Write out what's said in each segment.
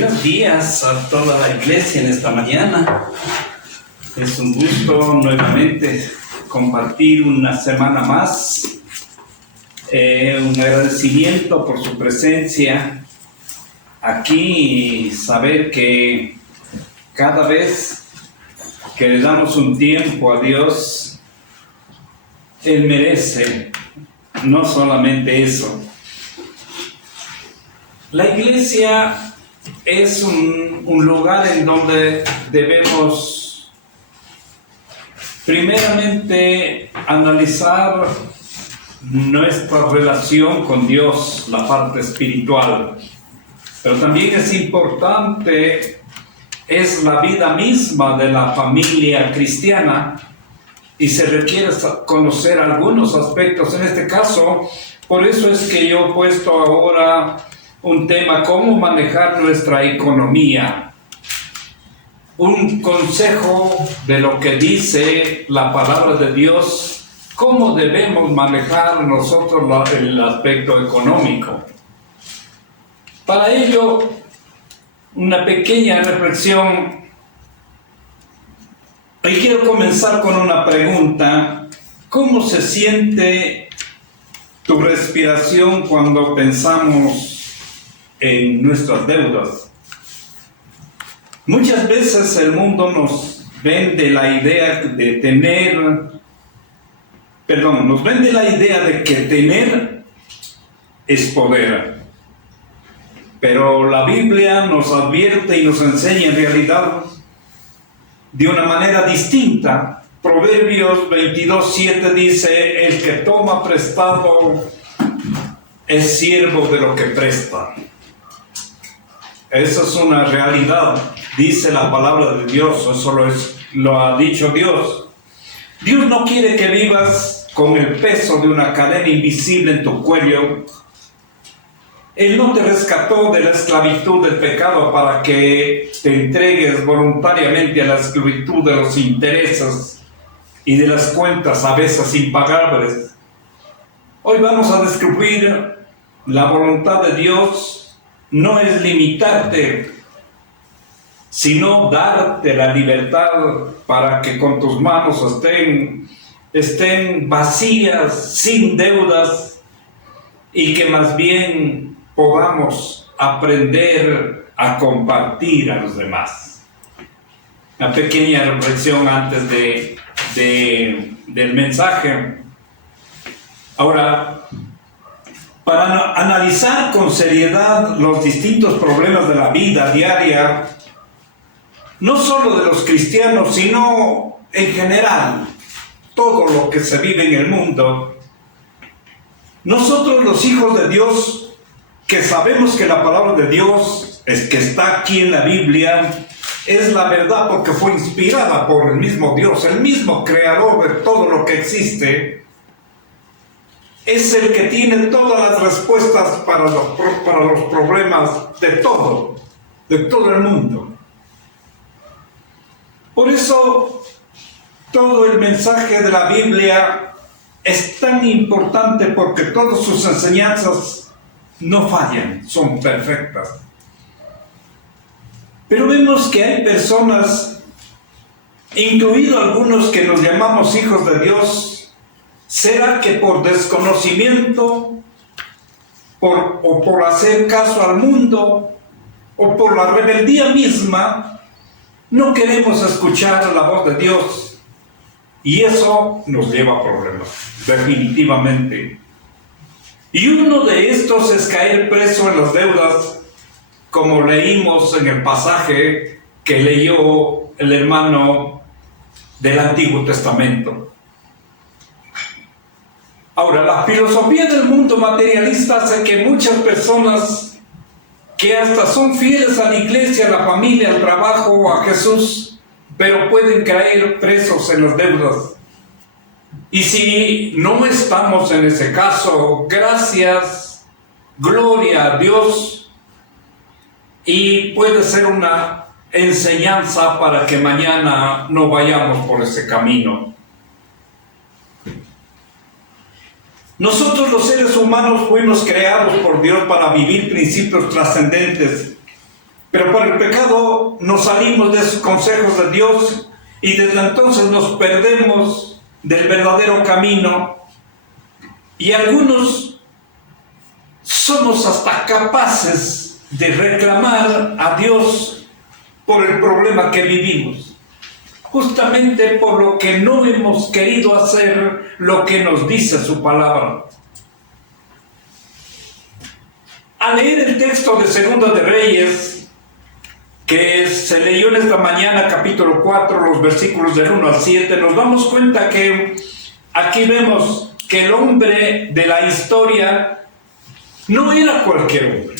Buenos días a toda la iglesia en esta mañana. Es un gusto nuevamente compartir una semana más. Un agradecimiento por su presencia aquí y saber que cada vez que le damos un tiempo a Dios, Él merece no solamente eso. La iglesia es un lugar en donde debemos primeramente analizar nuestra relación con Dios, la parte espiritual, pero también es importante, es la vida misma de la familia cristiana y se requiere conocer algunos aspectos. En este caso, por eso es que yo he puesto ahora un tema: cómo manejar nuestra economía. Un consejo de lo que dice la palabra de Dios, cómo debemos manejar nosotros el aspecto económico. Para ello, una pequeña reflexión. Y quiero comenzar con una pregunta: ¿cómo se siente tu respiración cuando pensamos en nuestras deudas? Muchas veces el mundo nos vende la idea de que tener es poder. Pero la Biblia nos advierte y nos enseña en realidad de una manera distinta. Proverbios 22:7 dice: el que toma prestado es siervo de lo que presta. Esa es una realidad, dice la palabra de Dios, eso lo ha dicho Dios. Dios no quiere que vivas con el peso de una cadena invisible en tu cuello. Él no te rescató de la esclavitud del pecado para que te entregues voluntariamente a la esclavitud de los intereses y de las cuentas a veces impagables. Hoy vamos a descubrir la voluntad de Dios. No es limitarte, sino darte la libertad para que con tus manos estén vacías, sin deudas, y que más bien podamos aprender a compartir a los demás. Una pequeña reflexión antes del mensaje. Ahora, para analizar con seriedad los distintos problemas de la vida diaria, no solo de los cristianos, sino en general, todo lo que se vive en el mundo, nosotros los hijos de Dios, que sabemos que la palabra de Dios es que está aquí en la Biblia, es la verdad porque fue inspirada por el mismo Dios, el mismo creador de todo lo que existe. Es el que tiene todas las respuestas para los problemas de todo el mundo. Por eso, todo el mensaje de la Biblia es tan importante, porque todas sus enseñanzas no fallan, son perfectas. Pero vemos que hay personas, incluidos algunos que nos llamamos hijos de Dios. ¿Será que por desconocimiento, o por hacer caso al mundo, o por la rebeldía misma, no queremos escuchar la voz de Dios? Y eso nos lleva a problemas, definitivamente. Y uno de estos es caer preso en las deudas, como leímos en el pasaje que leyó el hermano del Antiguo Testamento. Ahora, la filosofía del mundo materialista hace que muchas personas que hasta son fieles a la iglesia, a la familia, al trabajo, a Jesús, pero pueden caer presos en las deudas. Y si no estamos en ese caso, gracias, gloria a Dios, y puede ser una enseñanza para que mañana no vayamos por ese camino. Nosotros los seres humanos fuimos creados por Dios para vivir principios trascendentes Pero por el pecado nos salimos de esos consejos de Dios y desde entonces nos perdemos del verdadero camino. Y algunos somos hasta capaces de reclamar a Dios por el problema que vivimos, justamente por lo que no hemos querido hacer lo que nos dice su palabra. Al leer el texto de Segunda de Reyes, que se leyó en esta mañana, capítulo 4, los versículos del 1 al 7, nos damos cuenta que aquí vemos que el hombre de la historia no era cualquier hombre.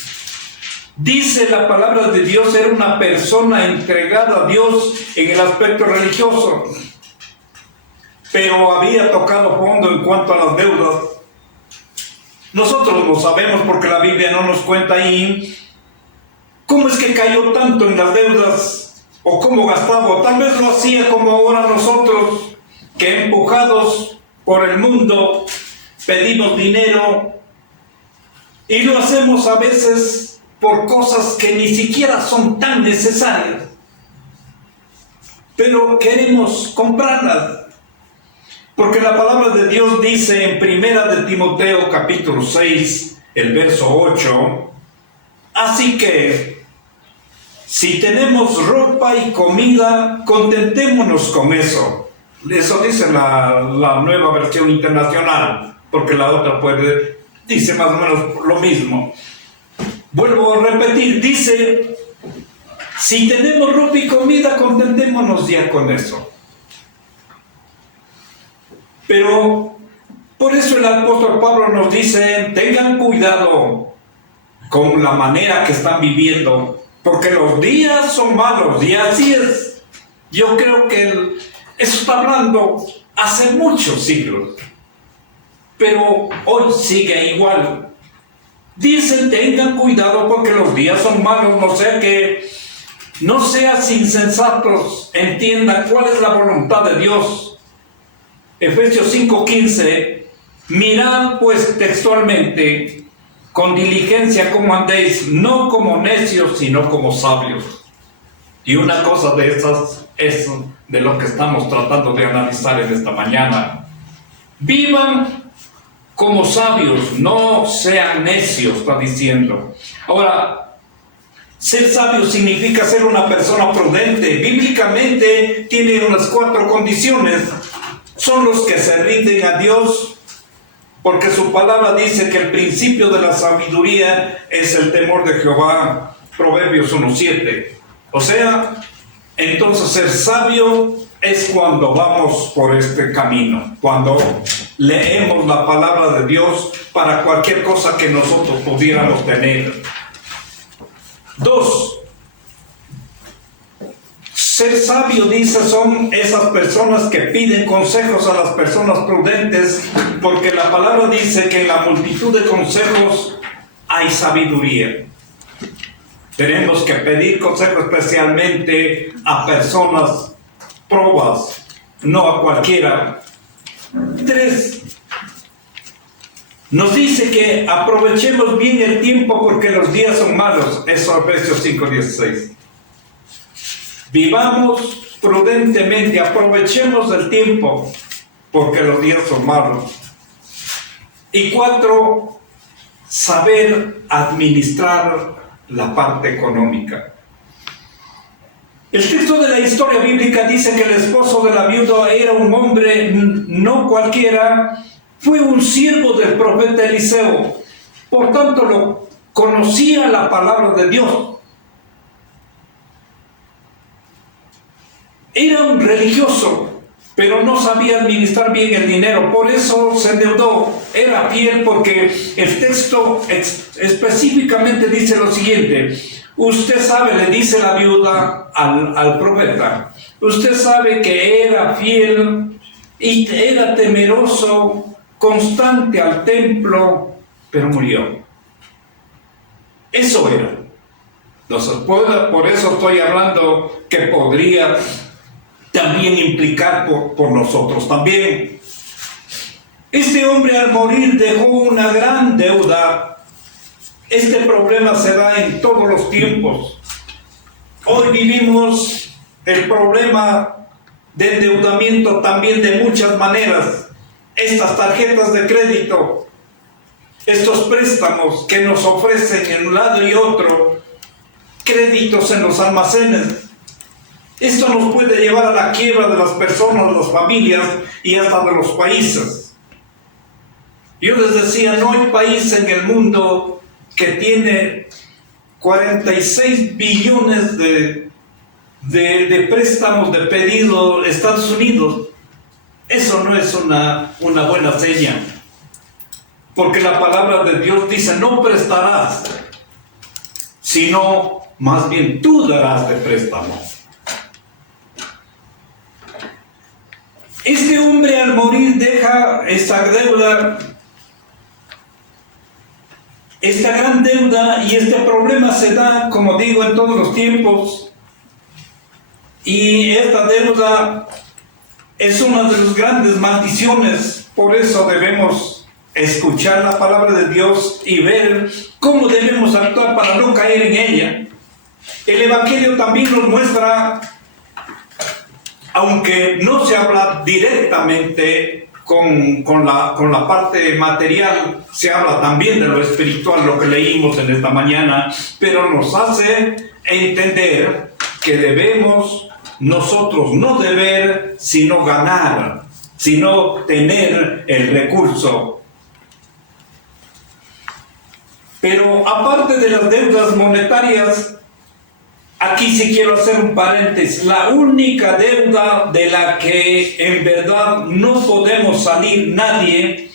Dice la palabra de Dios, era una persona entregada a Dios en el aspecto religioso, pero había tocado fondo en cuanto a las deudas. Nosotros lo sabemos porque la Biblia no nos cuenta ahí cómo es que cayó tanto en las deudas o cómo gastaba. Tal vez lo hacía como ahora nosotros, que empujados por el mundo pedimos dinero y lo hacemos a veces por cosas que ni siquiera son tan necesarias, pero queremos comprarlas. Porque la palabra de Dios dice en Primera de Timoteo capítulo 6, el verso 8, así que si tenemos ropa y comida, contentémonos con eso. Eso dice la nueva versión internacional, porque la otra dice más o menos lo mismo. Vuelvo a repetir, dice, si tenemos ropa y comida, contentémonos ya con eso. Pero por eso el apóstol Pablo nos dice, tengan cuidado con la manera que están viviendo, porque los días son malos, y así es. Yo creo que eso está hablando hace muchos siglos, pero hoy sigue igual. Dicen, tengan cuidado porque los días son malos, no seas insensatos, entiendan cuál es la voluntad de Dios. Efesios 5:15, mirad pues textualmente, con diligencia como andéis, no como necios, sino como sabios. Y una cosa de esas es de lo que estamos tratando de analizar en esta mañana. Vivan como sabios, no sean necios, está diciendo. Ahora, ser sabio significa ser una persona prudente. Bíblicamente tiene unas 4 condiciones. Son los que se rinden a Dios, porque su palabra dice que el principio de la sabiduría es el temor de Jehová. Proverbios 1:7. O sea, entonces ser sabio es cuando vamos por este camino, cuando leemos la palabra de Dios para cualquier cosa que nosotros pudiéramos tener. 2. Ser sabio, dice, son esas personas que piden consejos a las personas prudentes, porque la palabra dice que en la multitud de consejos hay sabiduría. Tenemos que pedir consejo especialmente a personas probas, no a cualquiera. 3. Nos dice que aprovechemos bien el tiempo porque los días son malos. Eso Efesios 5:16. Vivamos prudentemente, aprovechemos el tiempo porque los días son malos. Y 4, saber administrar la parte económica. El texto de la historia bíblica dice que el esposo de la viuda era un hombre no cualquiera, fue un siervo del profeta Eliseo, por tanto conocía la palabra de Dios. Era un religioso, pero no sabía administrar bien el dinero, por eso se endeudó. Era fiel porque el texto específicamente dice lo siguiente: usted sabe, le dice la viuda al profeta, usted sabe que era fiel y era temeroso, constante al templo, pero murió. Eso era. Entonces, por eso estoy hablando que podría también implicar por nosotros también. Este hombre al morir dejó una gran deuda. Este problema se da en todos los tiempos. Hoy vivimos el problema de endeudamiento también de muchas maneras. Estas tarjetas de crédito, estos préstamos que nos ofrecen en un lado y otro, créditos en los almacenes. Esto nos puede llevar a la quiebra de las personas, de las familias y hasta de los países. Yo les decía, no hay país en el mundo que tiene 46 billones de préstamos de pedido Estados Unidos. Eso no es una buena señal, porque la palabra de Dios dice: no prestarás, sino más bien tú darás de préstamo. Este hombre al morir deja esta deuda, esta gran deuda, y este problema se da, como digo, en todos los tiempos. Y esta deuda es una de las grandes maldiciones. Por eso debemos escuchar la palabra de Dios y ver cómo debemos actuar para no caer en ella. El Evangelio también nos muestra, aunque no se habla directamente con la parte material, se habla también de lo espiritual, lo que leímos en esta mañana, pero nos hace entender que debemos nosotros no deber, sino ganar, sino tener el recurso. Pero aparte de las deudas monetarias, aquí sí quiero hacer un paréntesis. La única deuda de la que en verdad no podemos salir nadie,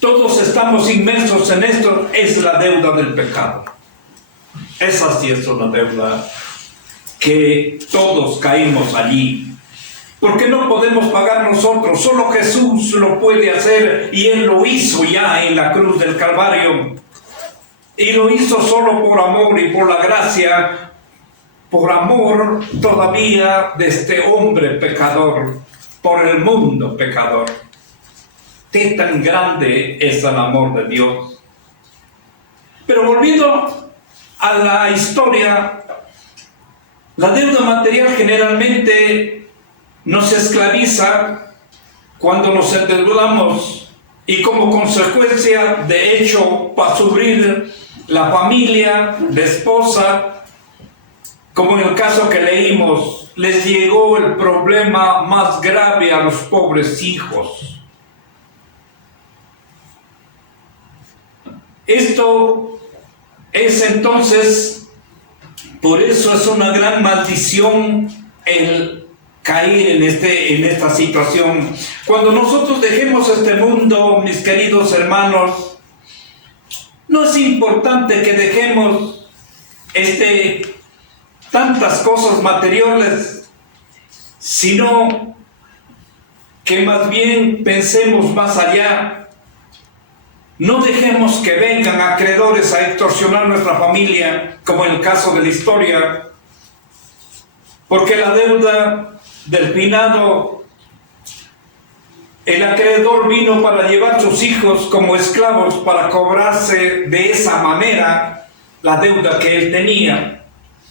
todos estamos inmersos en esto, es la deuda del pecado. Esa sí es una deuda que todos caímos allí. Porque no podemos pagar nosotros, solo Jesús lo puede hacer, y Él lo hizo ya en la cruz del Calvario. Y lo hizo solo por amor y por la gracia, por amor todavía de este hombre pecador, por el mundo pecador. Qué tan grande es el amor de Dios. Pero volviendo a la historia, la deuda material generalmente nos esclaviza cuando nos endeudamos, y como consecuencia, de hecho, para sufrir la familia, la esposa, como en el caso que leímos, les llegó el problema más grave a los pobres hijos. Esto es entonces, por eso es una gran maldición el caer en esta situación. Cuando nosotros dejemos este mundo, mis queridos hermanos, no es importante que dejemos tantas cosas materiales, sino que más bien pensemos más allá. No dejemos que vengan acreedores a extorsionar nuestra familia, como en el caso de la historia, porque la deuda del finado, el acreedor vino para llevar sus hijos como esclavos para cobrarse de esa manera la deuda que él tenía.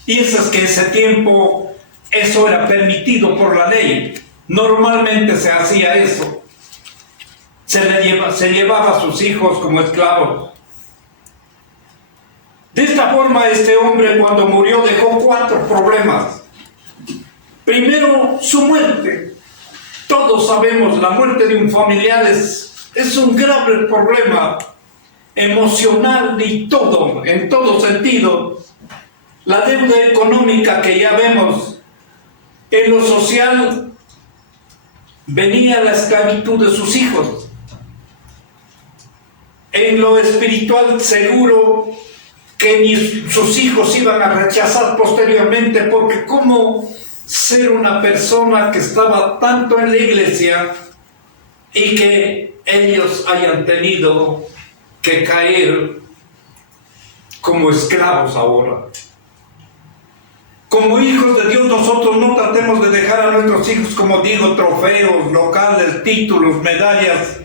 Y eso es que en ese tiempo eso era permitido por la ley. Normalmente se hacía eso. Se llevaba a sus hijos como esclavos. De esta forma, este hombre, cuando murió, dejó 4 problemas. Primero, su muerte. Todos sabemos, la muerte de un familiar es un grave problema emocional y todo, en todo sentido. La deuda económica que ya vemos, en lo social venía la esclavitud de sus hijos. En lo espiritual, seguro que ni sus hijos iban a rechazar posteriormente, porque cómo ser una persona que estaba tanto en la iglesia y que ellos hayan tenido que caer como esclavos ahora. Como hijos de Dios, nosotros no tratemos de dejar a nuestros hijos, como digo, trofeos, locales, títulos, medallas.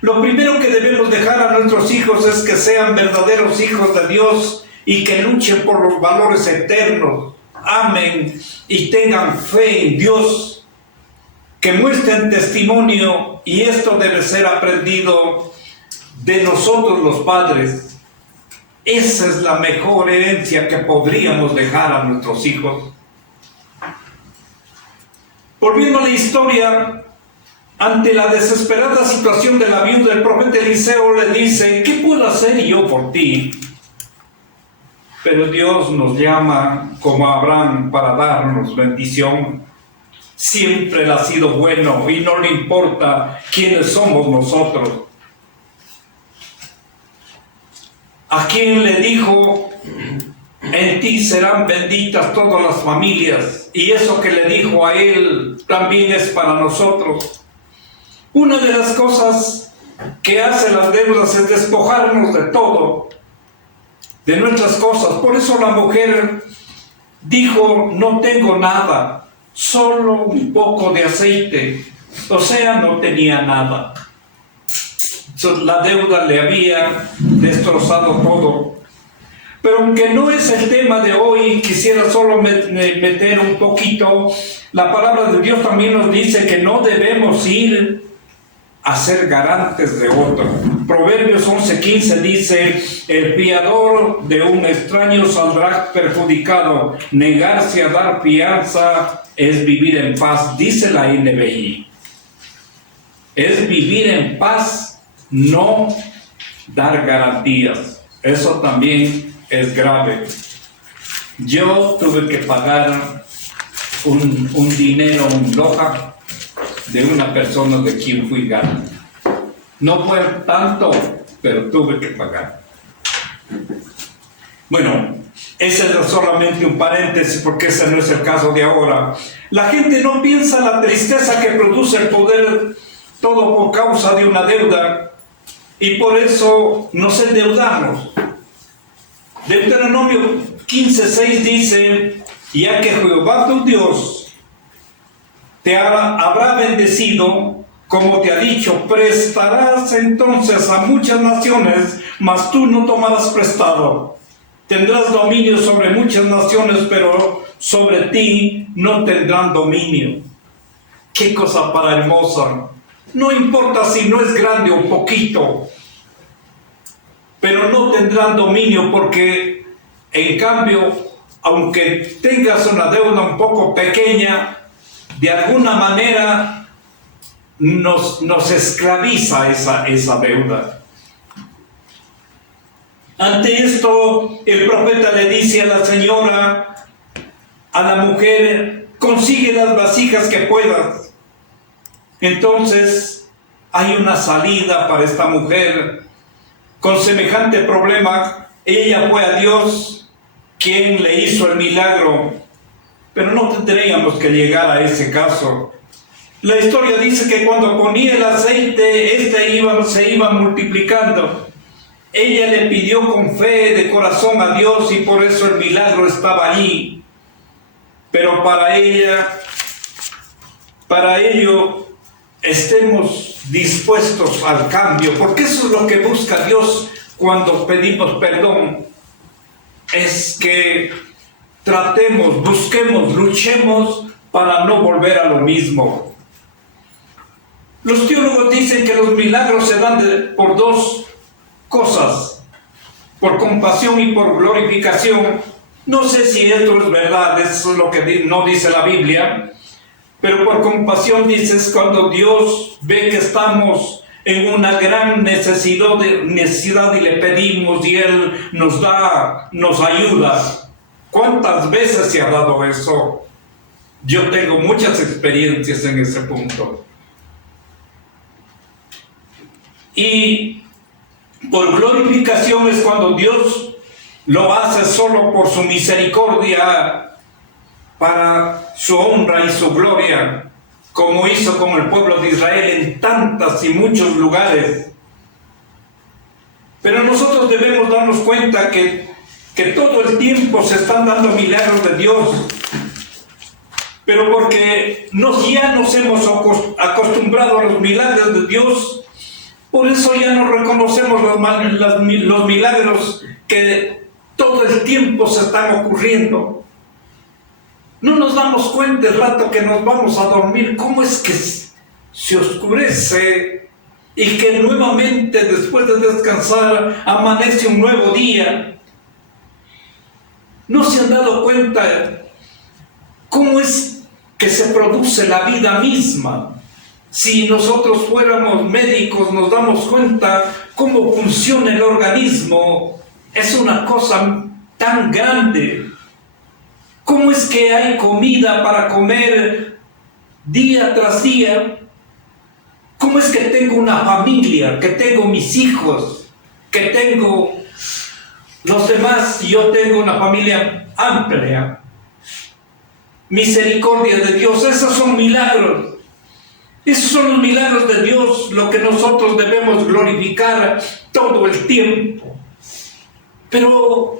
Lo primero que debemos dejar a nuestros hijos es que sean verdaderos hijos de Dios y que luchen por los valores eternos, amen y tengan fe en Dios, que muestren testimonio, y esto debe ser aprendido de nosotros los padres. Esa es la mejor herencia que podríamos dejar a nuestros hijos. Volviendo a la historia, ante la desesperada situación de la viuda, el profeta Eliseo le dice: ¿qué puedo hacer yo por ti? Pero Dios nos llama como a Abraham para darnos bendición. Siempre Él ha sido bueno y no le importa quiénes somos nosotros. ¿A quién le dijo: en ti serán benditas todas las familias? Y eso que le dijo a él también es para nosotros. Una de las cosas que hacen las deudas es despojarnos de todo, de nuestras cosas. Por eso la mujer dijo: no tengo nada, solo un poco de aceite. O sea, no tenía nada. La deuda le había destrozado todo. Pero aunque no es el tema de hoy, quisiera solo meter un poquito. La palabra de Dios también nos dice que no debemos ir a ser garantes de otro. Proverbios 11:15 dice: el fiador de un extraño saldrá perjudicado. Negarse a dar fianza es vivir en paz, dice la NBI. Es vivir en paz, no dar garantías. Eso también es grave. Yo tuve que pagar un dinero, un Loja, de una persona de quien fui garante. No fue tanto, pero tuve que pagar. Bueno, ese es solamente un paréntesis, porque ese no es el caso de ahora. La gente no piensa la tristeza que produce el poder, todo por causa de una deuda, y por eso nos endeudamos. Deuteronomio 15:6 dice: ya que Jehová tu Dios te habrá bendecido, como te ha dicho, prestarás entonces a muchas naciones, mas tú no tomarás prestado. Tendrás dominio sobre muchas naciones, pero sobre ti no tendrán dominio. Qué cosa para hermosa. No importa si no es grande o poquito, pero no tendrán dominio, porque en cambio, aunque tengas una deuda un poco pequeña, de alguna manera nos esclaviza esa deuda. Ante esto, el profeta le dice a la señora, a la mujer: consigue las vasijas que puedas. Entonces hay una salida para esta mujer. Con semejante problema, ella fue a Dios, quien le hizo el milagro. Pero no tendríamos que llegar a ese caso. La historia dice que cuando ponía el aceite, se iba multiplicando. Ella le pidió con fe de corazón a Dios, y por eso el milagro estaba allí. Pero para ello, estemos dispuestos al cambio, porque eso es lo que busca Dios cuando pedimos perdón. Es que tratemos, busquemos, luchemos para no volver a lo mismo. Los teólogos dicen que los milagros se dan por dos cosas: por compasión y por glorificación. No sé si esto es verdad, eso es lo que no dice la Biblia. Pero por compasión dices cuando Dios ve que estamos en una gran necesidad y le pedimos, y Él nos da, nos ayuda. ¿Cuántas veces se ha dado eso? Yo tengo muchas experiencias en ese punto. Y por glorificación es cuando Dios lo hace solo por su misericordia, para su honra y su gloria, como hizo con el pueblo de Israel en tantas y muchos lugares. Pero nosotros debemos darnos cuenta que todo el tiempo se están dando milagros de Dios, pero porque ya nos hemos acostumbrado a los milagros de Dios, por eso ya no reconocemos los milagros que todo el tiempo se están ocurriendo. No nos damos cuenta el rato que nos vamos a dormir, cómo es que se oscurece y que nuevamente después de descansar amanece un nuevo día. ¿No se han dado cuenta cómo es que se produce la vida misma? Si nosotros fuéramos médicos nos damos cuenta cómo funciona el organismo. Es una cosa tan grande. ¿Cómo es que hay comida para comer día tras día? ¿Cómo es que tengo una familia, que tengo mis hijos, que tengo los demás? Yo tengo una familia amplia. Misericordia de Dios, esos son milagros. Esos son los milagros de Dios, lo que nosotros debemos glorificar todo el tiempo. Pero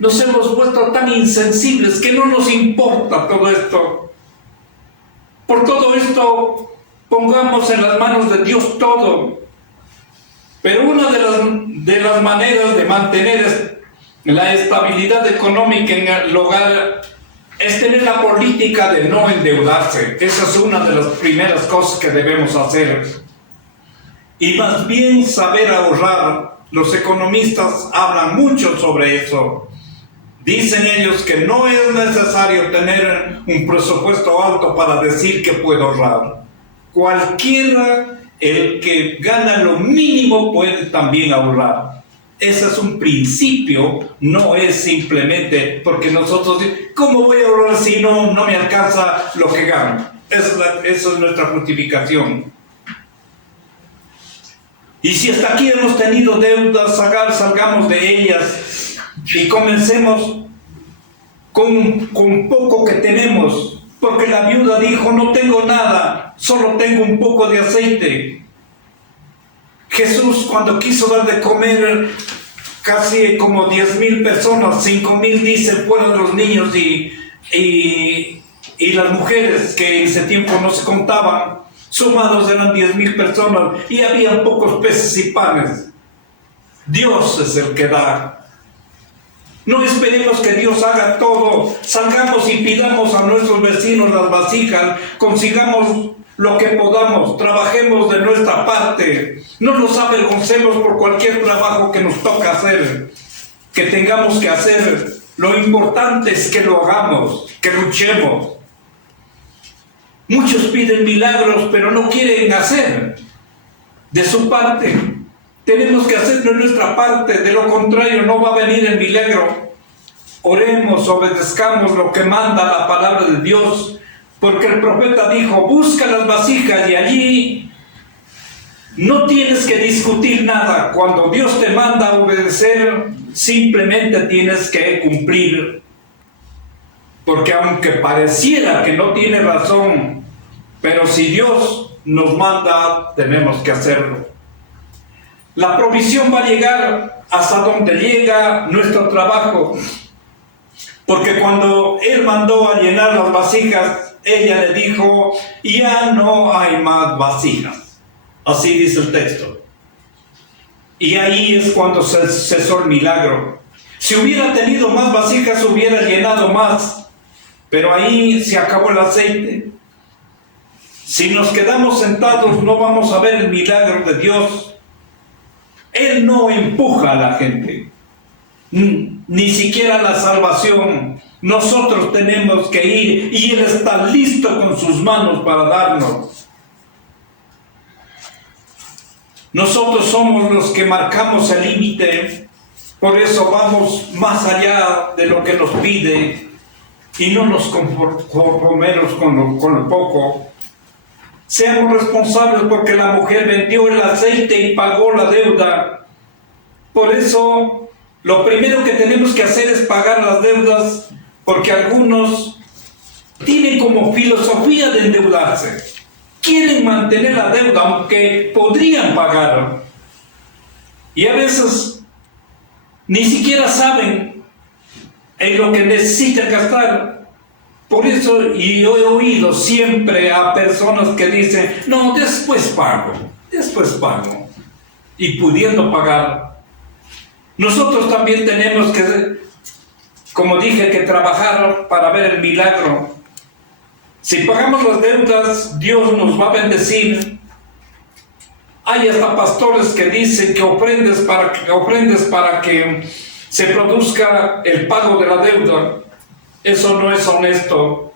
nos hemos vuelto tan insensibles que no nos importa todo esto. Por todo esto, pongamos en las manos de Dios todo. Pero una de las maneras de mantener la estabilidad económica en el hogar es tener la política de no endeudarse. Esa es una de las primeras cosas que debemos hacer. Y más bien saber ahorrar. Los economistas hablan mucho sobre eso. Dicen ellos que no es necesario tener un presupuesto alto para decir que puedo ahorrar. Cualquiera, el que gana lo mínimo, puede también ahorrar. Ese es un principio, no es simplemente porque nosotros, ¿cómo voy a ahorrar si no me alcanza lo que gano? Esa es nuestra justificación. Y si hasta aquí hemos tenido deudas, salgamos de ellas y comencemos con poco que tenemos. Porque la viuda dijo, no tengo nada, solo tengo un poco de aceite. Jesús, cuando quiso dar de comer casi como 10,000 personas, 5,000 dicen fueron los niños y las mujeres, que en ese tiempo no se contaban, sumados eran 10,000 personas y había pocos peces y panes. Dios es el que da. No esperemos que Dios haga todo. Salgamos y pidamos a nuestros vecinos las vasijas, consigamos lo que podamos, trabajemos de nuestra parte. No nos avergoncemos por cualquier trabajo que nos toca hacer, que tengamos que hacer. Lo importante es que lo hagamos, que luchemos. Muchos piden milagros, pero no quieren hacer de su parte. Tenemos que hacer de nuestra parte, de lo contrario no va a venir el milagro. Oremos, obedezcamos lo que manda la palabra de Dios, porque el profeta dijo, busca las vasijas y allí no tienes que discutir nada. Cuando Dios te manda a obedecer, simplemente tienes que cumplir. Porque aunque pareciera que no tiene razón, pero si Dios nos manda, tenemos que hacerlo. La provisión va a llegar hasta donde llega nuestro trabajo. Porque cuando Él mandó a llenar las vasijas, ella le dijo, ya no hay más vasijas. Así dice el texto. Y ahí es cuando cesó el milagro. Si hubiera tenido más vasijas, hubiera llenado más. Pero ahí se acabó el aceite. Si nos quedamos sentados, no vamos a ver el milagro de Dios. Él no empuja a la gente, ni siquiera la salvación. Nosotros tenemos que ir y Él está listo con sus manos para darnos. Nosotros somos los que marcamos el límite, por eso vamos más allá de lo que nos pide y no nos conformemos con lo poco. Seamos responsables porque la mujer vendió el aceite y pagó la deuda. Por eso, lo primero que tenemos que hacer es pagar las deudas, porque algunos tienen como filosofía de endeudarse. Quieren mantener la deuda, aunque podrían pagar. Y a veces ni siquiera saben en lo que necesitan gastar. Por eso yo he oído siempre a personas que dicen, no, después pago, y pudiendo pagar. Nosotros también tenemos que, como dije, que trabajar para ver el milagro. Si pagamos las deudas, Dios nos va a bendecir. Hay hasta pastores que dicen que ofrendes para que se produzca el pago de la deuda. Eso no es honesto.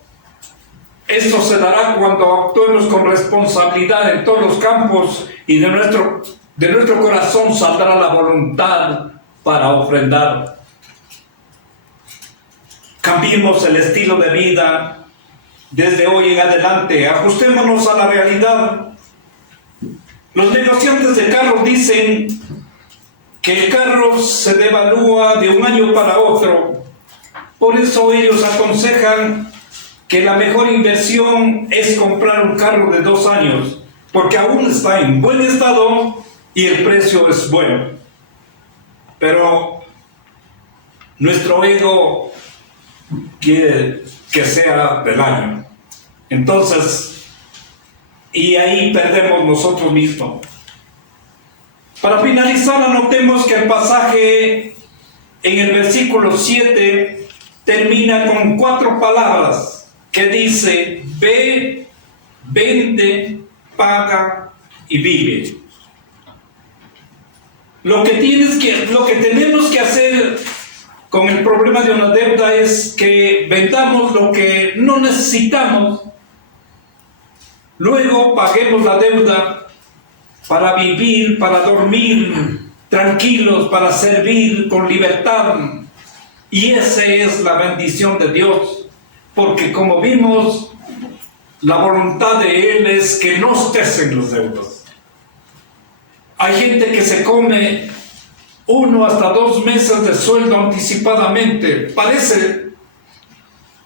Esto se dará cuando actuemos con responsabilidad en todos los campos y de nuestro corazón saldrá la voluntad para ofrendar. Cambiemos el estilo de vida desde hoy en adelante. Ajustémonos a la realidad. Los negociantes de carros dicen que el carro se devalúa de un año para otro. Por eso ellos aconsejan que la mejor inversión es comprar un carro de 2 años, porque aún está en buen estado y el precio es bueno. Pero nuestro ego quiere que sea del año. Entonces, y ahí perdemos nosotros mismos. Para finalizar, anotemos que el pasaje en el versículo 7 termina con 4 palabras que dice: ve, vende, paga y vive. Lo que tenemos que hacer con el problema de una deuda es que vendamos lo que no necesitamos, luego paguemos la deuda para vivir, para dormir tranquilos, para servir con libertad. Y esa es la bendición de Dios, porque como vimos, la voluntad de Él es que no cesen los deudas. Hay gente que se come 1 hasta 2 meses de sueldo anticipadamente.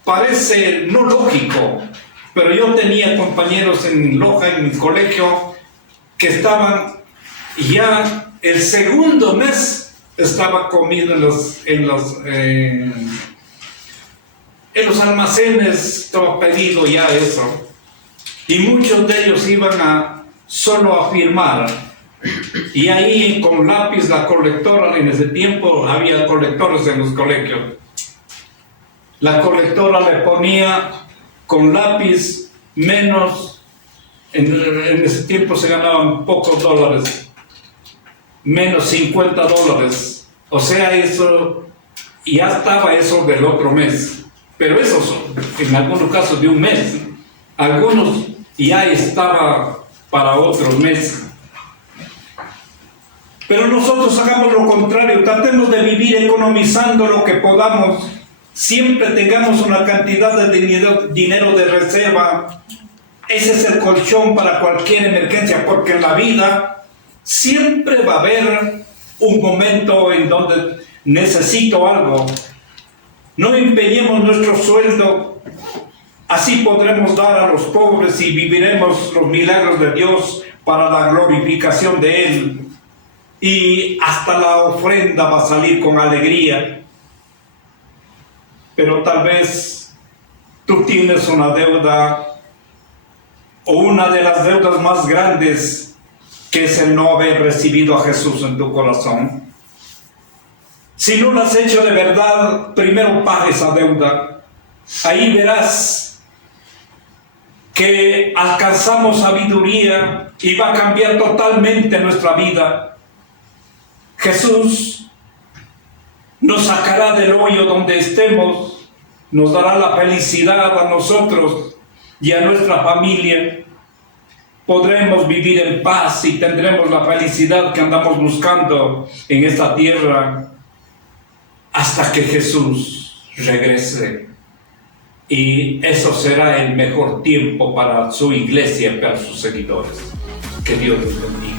Parece no lógico, pero yo tenía compañeros en Loja, en mi colegio, que estaban ya el segundo mes estaba comido en los almacenes, estaba pedido ya eso. Y muchos de ellos iban solo a firmar. Y ahí con lápiz, la colectora, en ese tiempo había colectores en los colegios. La colectora le ponía con lápiz menos, en ese tiempo se ganaban pocos dólares, menos $50. O sea, eso, ya estaba eso del otro mes. Pero eso en algunos casos de un mes. Algunos ya estaba para otros meses. Pero nosotros hagamos lo contrario, tratemos de vivir economizando lo que podamos, siempre tengamos una cantidad de dinero de reserva. Ese es el colchón para cualquier emergencia, porque en la vida siempre va a haber un momento en donde necesito algo. No empeñemos nuestro sueldo, así podremos dar a los pobres y viviremos los milagros de Dios para la glorificación de Él. Y hasta la ofrenda va a salir con alegría. Pero tal vez tú tienes una deuda, o una de las deudas más grandes, que es el no haber recibido a Jesús en tu corazón. Si no lo has hecho de verdad, primero paga esa deuda. Ahí verás que alcanzamos sabiduría y va a cambiar totalmente nuestra vida. Jesús nos sacará del hoyo donde estemos, nos dará la felicidad a nosotros y a nuestra familia. Podremos vivir en paz y tendremos la felicidad que andamos buscando en esta tierra hasta que Jesús regrese. Y eso será el mejor tiempo para su iglesia y para sus seguidores. Que Dios los bendiga.